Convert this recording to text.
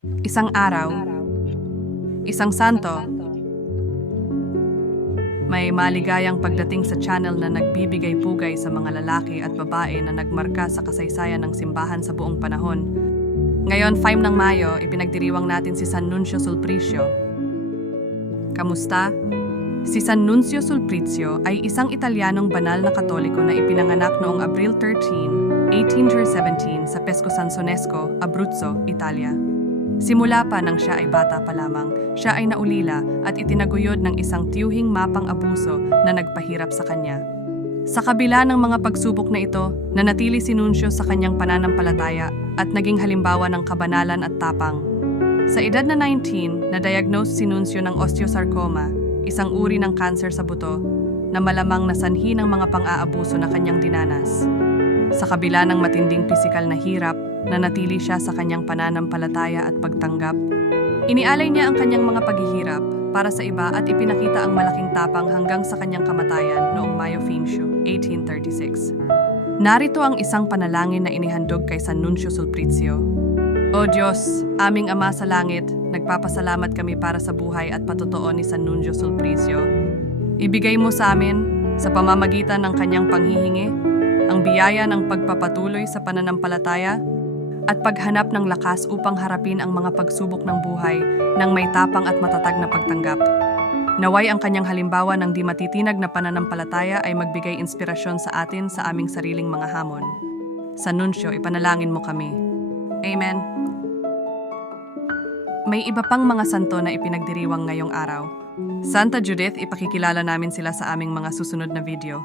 Isang araw, isang santo, may maligayang pagdating sa channel na nagbibigay pugay sa mga lalaki at babae na nagmarka sa kasaysayan ng simbahan sa buong panahon. Ngayon, 5 ng Mayo, ipinagdiriwang natin si San Nuncio Sulpricio. Kamusta? Si San Nuncio Sulpricio ay isang Italianong banal na katoliko na ipinanganak noong Abril 13, 1817 sa Pesco San Sonesco, Abruzzo, Italia. Simula pa nang siya ay bata pa lamang, siya ay naulila at itinaguyod ng isang tiyuhing mapang abuso na nagpahirap sa kanya. Sa kabila ng mga pagsubok na ito, nanatili si Nuncio sa kanyang pananampalataya at naging halimbawa ng kabanalan at tapang. Sa edad na 19, na-diagnose si Nuncio ng osteosarcoma, isang uri ng kanser sa buto, na malamang na sanhi ng mga pang-aabuso na kanyang dinanas. Sa kabila ng matinding pisikal na hirap, nanatili siya sa kanyang pananampalataya at pagtanggap. Inialay niya ang kanyang mga paghihirap para sa iba at ipinakita ang malaking tapang hanggang sa kanyang kamatayan noong Mayo Finshu, 1836. Narito ang isang panalangin na inihandog kay San Nuncio Sulpricio. O Diyos, aming Ama sa Langit, nagpapasalamat kami para sa buhay at patotoo ni San Nuncio Sulpricio. Ibigay mo sa amin, sa pamamagitan ng kanyang panghihingi, ang biyaya ng pagpapatuloy sa pananampalataya at paghanap ng lakas upang harapin ang mga pagsubok ng buhay ng may tapang at matatag na pagtanggap. Naway ang kanyang halimbawa ng di matitinag na pananampalataya ay magbigay inspirasyon sa atin sa aming sariling mga hamon. Sa Nuncio, ipanalangin mo kami. Amen. May iba pang mga santo na ipinagdiriwang ngayong araw. Santa Judith, ipakikilala namin sila sa aming mga susunod na video.